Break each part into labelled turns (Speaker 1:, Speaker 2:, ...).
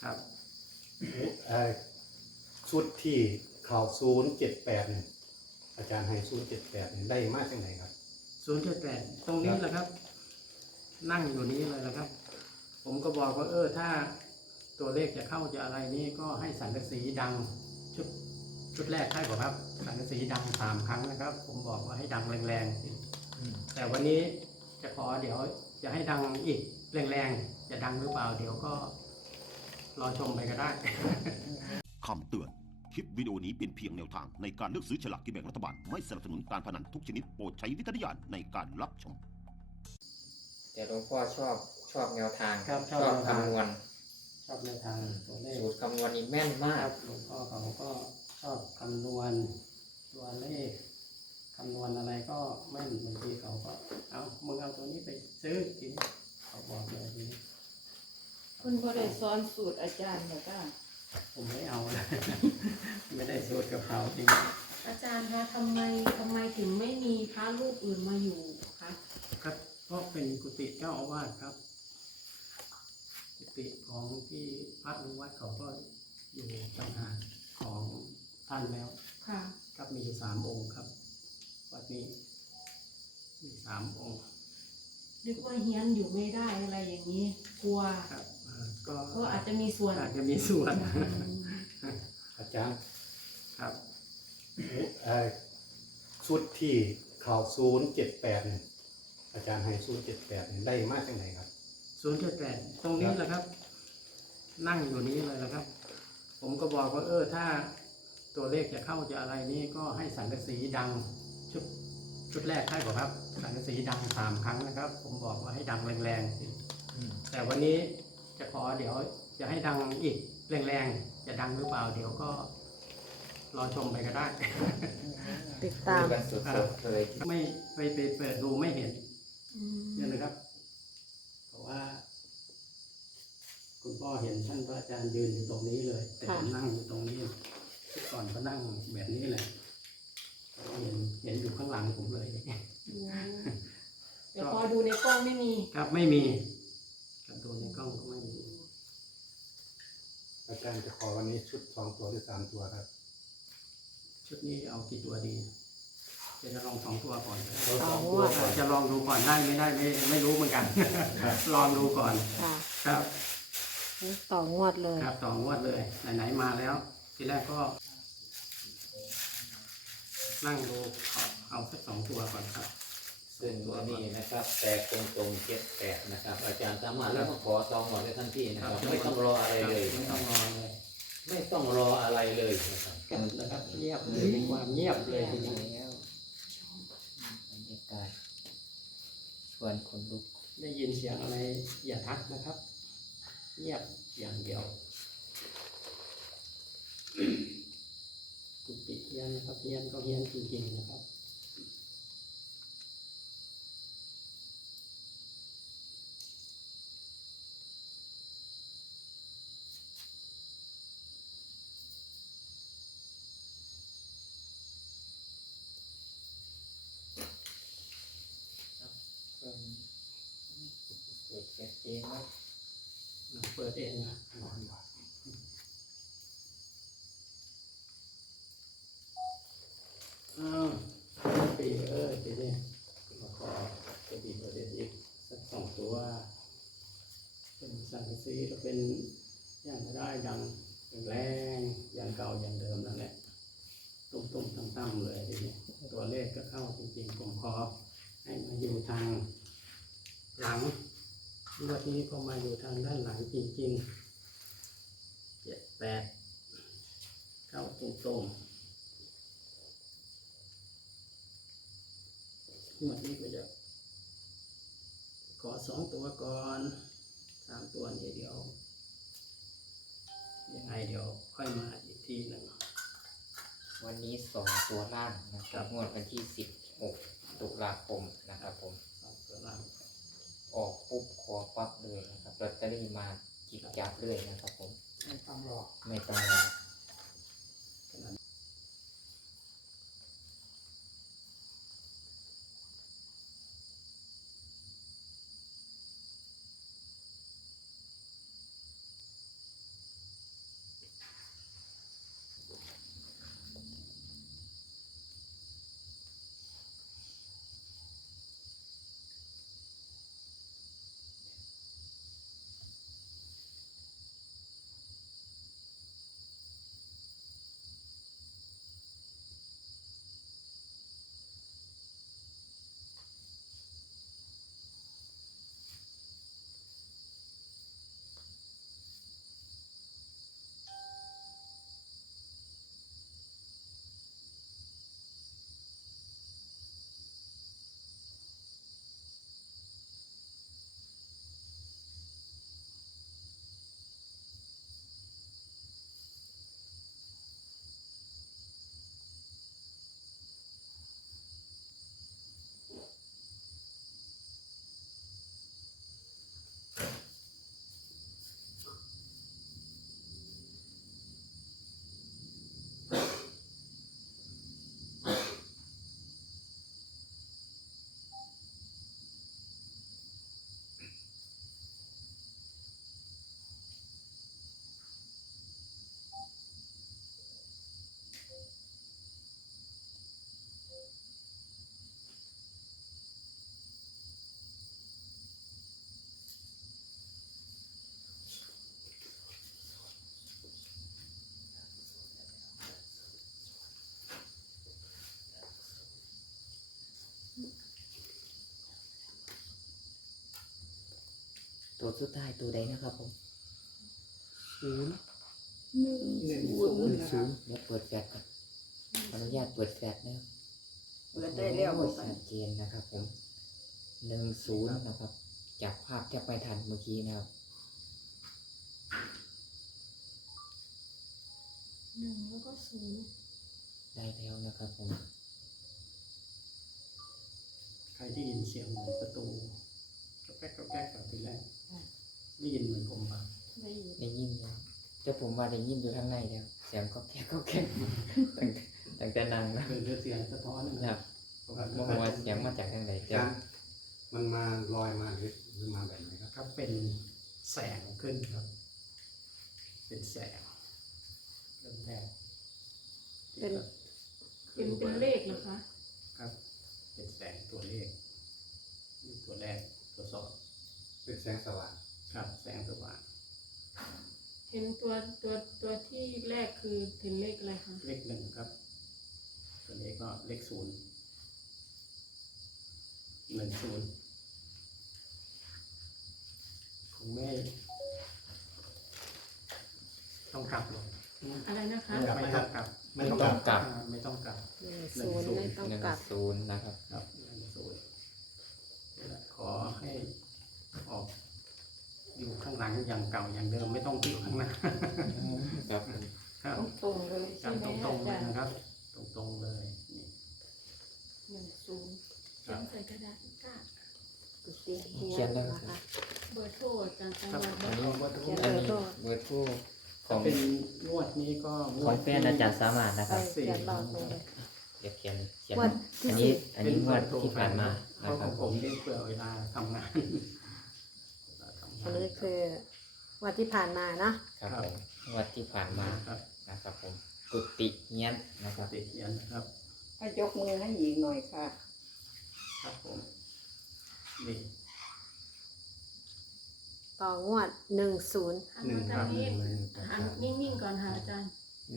Speaker 1: ครับ
Speaker 2: เอ่อชุดที่ข่าว078เนี่ยอาจารย์ให้078เนี่ยได้มาจากไหนครับ
Speaker 1: 078ตรงนี้แหละครับนั่งอยู่นี้เลยนะครับ ผมก็บอกว่าถ้าตัวเลขจะเข้าจะอะไรนี่ก็ให้สังกะสีดังชุดแรกใช่ป่ะครับสังกะสีดัง3 ครั้งนะครับ ผมบอกว่าให้ดังแรงๆแต่วันนี้จะขอเดี๋ยวจะให้ดังอีกแรงๆจะดังหรือเปล่าเดี๋ยวก็รอชมไปก็ได้
Speaker 3: คำเตือน คลิปวิดีโอนี้เป็นเพียงแนวทางในการเลือกซื้อฉลากกินแบ่งรัฐบาล ไม่สนับสนุนการพนันทุกชนิดโปรดใช้วิจารณญาณในการรับชม
Speaker 4: แต่หลวงพ่อชอบแนวทาง
Speaker 1: ครับช
Speaker 4: ช
Speaker 1: อบ
Speaker 4: อบ
Speaker 1: แนวทาง
Speaker 4: คำนวณ
Speaker 1: ชอบในทางตัวเลข
Speaker 4: สูตรคำนวณนี่แม่นมา
Speaker 1: ค
Speaker 4: ก
Speaker 1: รับหลวงพ่อเขาก็ชอบคำนวณตัวเลขคำนวณอะไรก็แม่นบางทีเขาก็มึงเอาตัวนี้ไปซื้อทีนี้เขาบอกเลยทีนี้
Speaker 5: คุณบ่ได้สอนสูตรอาจารย์เนี่ยจ้า
Speaker 1: ผมไม่เอาเลย ไม่ได้สูตรกับเขาจริง
Speaker 6: อาจารย์คะทำไมถึงไม่มีพระรูปอื่นมาอยู่คะ
Speaker 1: ครับเพราะเป็นกุฏิเจ้าอาวาสครับกุฏิของที่พระลูกวัดเขาก็อยู่ต่างหากของท่านแล้ว
Speaker 6: ค่ะ
Speaker 1: ครับมีอยู่3 องค์ครับวัดนี้มี3 องค์
Speaker 6: นึกว่าเฮียนอยู่ไม่ได้อะไรอย่างนี้ กลัว
Speaker 1: ครับ
Speaker 6: ก็อาจจะมีส่วน
Speaker 1: อาจจะมีส่วน
Speaker 2: อาจารย์
Speaker 1: ครับ
Speaker 2: เอ่อชุดที่ข่าว078เนี่ยอาจารย์ให้078เนี่ยได้มาจากไหนครับ
Speaker 1: 078ตรงนี้แหละครับ นั่งอยู่นี้เลยนะครับ ผมก็บอกว่าถ้าตัวเลขจะเข้าจะอะไรนี่ก็ให้สังกะสีดังชุดแรกใช่ป่ะครับสังกะสีดัง3 ครั้งนะครับ ผมบอกว่าให้ดังแรงๆแต่วันนี้จะขอเดี๋ยวจะให้ดังอีกแรงๆจะดังหรือเปล่าเดี๋ยวก็รอชมไปก็ได้
Speaker 5: ติดตาม
Speaker 4: ดูกันสดๆเลย
Speaker 1: ไม่ไปเปิดดูไม่เห็น
Speaker 6: อืม
Speaker 1: เนี่ยนะครับเพราะว่า คุณพ่อเห็นท่านพระอาจารย์ยืนอยู่ตรงนี้เลย แต่ผมนั่งอยู่ตรงนี้ก่อนก็นั่งแบบนี้แหละเห็นอยู่ข้างหลังผมเลย
Speaker 6: แต่พอดูในกล้องไม่มี
Speaker 1: ครับไม่มีครับดูในกล้องก็ไม่มี
Speaker 2: อาจารย์จะขอวันนี้ชุด2 ตัวหรือ3 ตัวครับ
Speaker 1: ชุดนี้เอากี่ตัวดีจะลอง2 ตัวก่อน
Speaker 5: สองงวด
Speaker 1: จะลองดูก่อนได้ไม่ได้ไม่รู้เหมือนกัน ลองดูก่อน
Speaker 5: ค่ะ
Speaker 1: ครับ
Speaker 5: ต่องวดเลย
Speaker 1: ครับต่องวดเลยไหนๆมาแล้ว ทีแรกก็ นั่งดูเอาสัก2 ตัวก่อนครับ
Speaker 7: ซึ่งตัวนี้นะครับแตกตรงๆ78นะครับ อาจารย์สามารถแล้วก็ขอซองหมดได้ทันทีนะครับไม่ต้องรออะไรเลย
Speaker 1: ไม่ต้องรอเลย
Speaker 7: ไม่ต้องรออะไรเลยนะครับ
Speaker 1: นะครับเงียบเลยมีความเงียบเลยทีนี้
Speaker 4: แล้วบรรยากาศชวนคนลุก
Speaker 1: ได้ยินเสียงอะไรอย่าทักนะครับ เงียบอย่างเดียวกุฏิเฮียนนะครับเฮียนก็เฮียนจริงๆนะครับ
Speaker 4: เปิดแก๊สเองนะ
Speaker 1: เปิดเองนะปีทีนี้มาขอจะดีประเด็นอีกสัก2 ตัว เป็นสังกะสีก็เป็นอย่างก็ได้ดังแรงอย่างเก่าอย่างเดิมนั่นแหละตุ้มๆตั้มๆเลยทีนี้ตัวเลขก็เข้าจริงๆผมขอให้มาอยู่ทางหลังงวดนี้ก็มาอยู่ทางด้านหลังจริงๆ78เข้าตรงๆงวดนี้ก็จะขอ2 ตัวก่อน3 ตัวนี้เดี๋ยวยังไงเดี๋ยวค่อยมาอีกทีหนึ่ง
Speaker 4: วันนี้2 ตัวล่างนะครับงวดวันที่16 ตุลาคมนะครับผม
Speaker 1: 2 ตัวล่าง
Speaker 4: ออกปุ๊บขอปั๊บเลยนะครับลอตเตอรี่มาจิบจับเลยนะครับผม
Speaker 1: ไม่ต้องรอ
Speaker 4: ไม่ต้องรอตัวสุดท้ายตัวใดนะครับผม
Speaker 2: ศูนย์
Speaker 5: หนึ่ง
Speaker 2: หนึ่ง
Speaker 5: ศู
Speaker 2: ศู
Speaker 5: น
Speaker 2: น
Speaker 5: ย์
Speaker 2: ย์นะครับ
Speaker 4: เดี๋ยวเปิดแฟลชก่อนขออนุญาตเปิดแฟลชนะครับ
Speaker 5: เปิดได้แล้ว
Speaker 4: โอ้
Speaker 5: บ่
Speaker 4: ย
Speaker 5: ปัน
Speaker 4: ชัดเจนนะครับผม10นะครับจับภาพแทบไม่ทันเมื่อกี้นะครับ
Speaker 6: 1แล้วก็0
Speaker 4: ได้แล้วนะครับผม
Speaker 1: ใครที่ยินเสียงเหมือนประตูก็แก๊กก็แก๊กแบบทีแรกได้ยินเหมือนผมป่ะ
Speaker 5: ได้ยิน
Speaker 4: ได้ยินแล้วแต่ผมว่าได้ยินอยู่ข้างในแล้วเสียงก็แค่ก็แค่ ตั้งแต่นั่งนะ
Speaker 1: เรือเสียงสะท้อนนะ
Speaker 4: ค
Speaker 1: ค
Speaker 4: รั
Speaker 1: รั
Speaker 4: บบ โมโหว่าเสียงมาจากทางไหน
Speaker 2: อา
Speaker 4: แต่
Speaker 2: จารย์มันมาลอยมาหรือมาแบบไหนครับ
Speaker 1: ครับเป็นแสงขึ้นครับ เป็นแสงเริ่มแรก
Speaker 6: เป็นเลขเหรอคะ
Speaker 1: ครับ เป็นแสงตัวเลขนี่ตัวแรกตัวสอง
Speaker 2: เป็นแสงสว่าง
Speaker 1: ครับ แสงสว่าง
Speaker 6: เห็นตัวที่แรกคือเห็นเลขอะไรคะ
Speaker 1: เลขหนึ่งครับ ตัวนี้ก็เลขศูนย์10คงไม่ต้องกลับหรอก
Speaker 6: อะไรนะคะ
Speaker 1: ไม่ต้องกลับ
Speaker 2: ไม่ต้อง
Speaker 4: ต้องกลับ
Speaker 1: ไม่ต้องกลับ
Speaker 5: 10ไม่ต้องกลับ
Speaker 4: 10นะครับ
Speaker 1: ครับ10ขอให้ออกอยู่ข้างหลังอย่างเก่าอย่างเดิมไม่ต้องอยู่ข้างหน้า
Speaker 4: ครับผม
Speaker 1: ครับ
Speaker 5: ตรงๆเลย
Speaker 1: กลั
Speaker 5: ใช่
Speaker 1: บ
Speaker 5: ไหม
Speaker 1: ตรงๆเลย
Speaker 5: อาจารย์
Speaker 1: นะครับ ตรงๆเลยนี่
Speaker 6: เขียนใส่กระดาษกาด
Speaker 5: กุฏิเฮี
Speaker 4: เขี
Speaker 5: ย
Speaker 4: ยน
Speaker 5: น
Speaker 4: แล้ว
Speaker 5: นะคะ
Speaker 6: เบอร์โทรอาจารย์จังหวัด
Speaker 4: อันนี้
Speaker 1: วัตถุ
Speaker 5: เขียน
Speaker 4: อันนี้เบอร์โทรข
Speaker 1: ถ้า
Speaker 4: อง
Speaker 1: เป็นงวดนี้ก็ง
Speaker 4: ข
Speaker 1: ว
Speaker 4: อ
Speaker 1: ด
Speaker 4: งแฟนอาจารย์สามารถนะค
Speaker 5: ใช่
Speaker 4: รับ
Speaker 5: เขียนรอบเลย
Speaker 4: เดี๋ยวเขียน
Speaker 5: งวดที่
Speaker 4: อันนี้งวดที่ผ่านมา
Speaker 1: เพ
Speaker 4: นะ
Speaker 1: ราะ
Speaker 4: ค
Speaker 1: ข
Speaker 4: รั
Speaker 1: อบ งผมนี่เพื่อเวลาทำงานเวลาทำงา
Speaker 5: อันนี้คือวันที่ผ่านมาเนาะ
Speaker 4: ครับผมงวดที่ผ่านมา
Speaker 1: ครับ
Speaker 4: นะครับผมกุฏิเฮียนนะครับ
Speaker 1: ติเขียนนะครับ
Speaker 5: ให้ยกมือให้หญิงหน่อยค่ะ
Speaker 1: ครับผมนี่
Speaker 5: ต่องวด10
Speaker 6: หันมาทางนี้หันนิ่งๆก่อนค่ะอาจารย์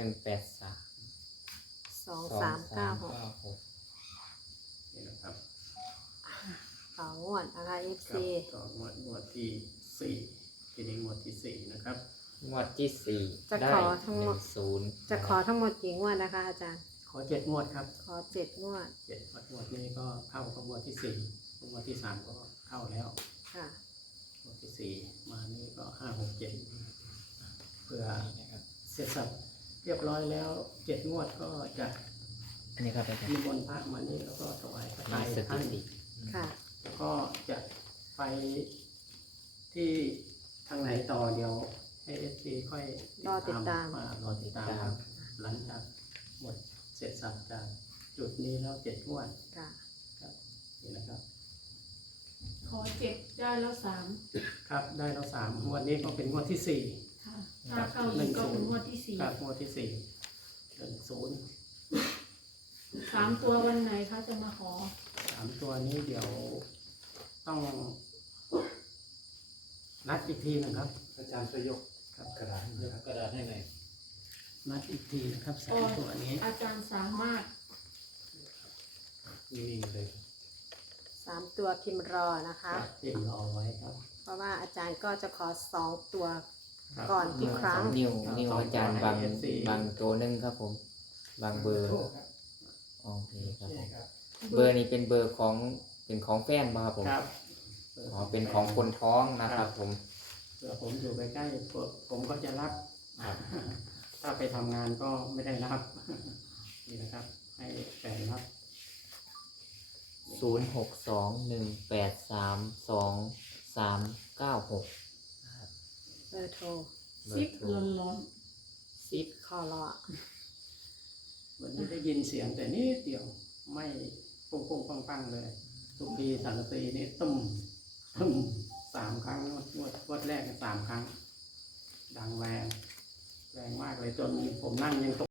Speaker 4: 183
Speaker 5: 2396
Speaker 1: นี่นะครับ
Speaker 5: ต่องวดนะคะ
Speaker 1: ค
Speaker 5: FC
Speaker 1: รับต่องวดที่4ทีนี้งวดที่4นะครับ
Speaker 4: งวดที่สี่
Speaker 5: จะ
Speaker 4: ได้
Speaker 5: ขอทั้งหมด
Speaker 4: 10
Speaker 5: จะขอทั้งหมดกี่งวดนะคะอาจารย์
Speaker 1: ขอ7งวดครับ
Speaker 5: ขอ7งวด
Speaker 1: งวดนี้ก็เข้ากับงวดที่4งวดที่3ก็เข้าแล้ว
Speaker 5: ค่ะ
Speaker 1: งวดที่4มานี่ก็5 6 7เพื่อ
Speaker 4: นะครับ
Speaker 1: เสร็จสับเรียบร้อยแล้ว7งวดก็จะ
Speaker 4: อันนี้ครับอาจาร
Speaker 1: มี
Speaker 4: ย์
Speaker 1: มนต์พระมานี่แล้วก็ถวายพระไตร
Speaker 4: มีส
Speaker 1: ท่าน
Speaker 4: ถิติ
Speaker 5: ค่ะ
Speaker 1: แล้วก็จะไปที่ทางไหนต่อเดี๋ยวให้เอฟซีค่อย
Speaker 5: รอติดตาม
Speaker 1: รอติดตามครับหลังจากหมดเสร็จสับจากจุดนี้แล้ว7งวด
Speaker 5: ค่ะ
Speaker 1: ครับนี่นะครับ
Speaker 6: ขอ7ได้แล้ว3
Speaker 1: ครับได้แล้ว3งวดนี้ก็เป็นงวดที่
Speaker 6: ค่ะถ้าเข้าอีกก็เป็นงวดที่
Speaker 1: 4ครับงวดที่4
Speaker 6: 3ตัววันไหนคะจะมาขอ
Speaker 1: 3ตัวนี้เดี๋ยวต้องนัดอีกทีนะครับ
Speaker 2: อาจารย์ช่วยยก
Speaker 1: ครับ
Speaker 2: กระดาษให้หน่อยครับ
Speaker 7: กระดาษให้หน่อย
Speaker 1: นัดอีกทีนะครับ3ตัวนี้
Speaker 6: อาจารย์สามารถ
Speaker 2: นิ่งๆเลย
Speaker 5: 3 ตัวพิมพ์รอนะคะ
Speaker 1: เตรียมรอไว้ครับ
Speaker 5: เพราะว่าอาจารย์ก็จะขอ2ตัว
Speaker 1: ครับ
Speaker 5: ก่อนทุกครั้ง
Speaker 4: นิ้วอาจารย์บางตัวหนึงครับผม บางเบอร์โอเคครับผมเบอร์นี้เป็นเบอร์ของแฟนบ่ครับผม
Speaker 1: ครับ
Speaker 4: อ๋อเป็นของคนท้องนะครับผม
Speaker 1: เผื่อผมอยู่ใกล้ๆผมก็จะรับ ถ้าไปทำงานก็ไม่ได้รับ นี่นะครับ ให้แฟนรับ
Speaker 4: 0621832396
Speaker 5: เบอร์โทร
Speaker 6: ซิปร้อน
Speaker 4: ซิป
Speaker 5: คอรอ
Speaker 1: วันนี้ได้ยินเสียงแต่นิดเดียวไม่ปุ้งปุ้งปังปังเลย ทุกทีสังกะสีนี่ตุ้ม3 ครั้งงวดแรก3 ครั้ง ดังแรงมากเลยจนผมนั่งยังตก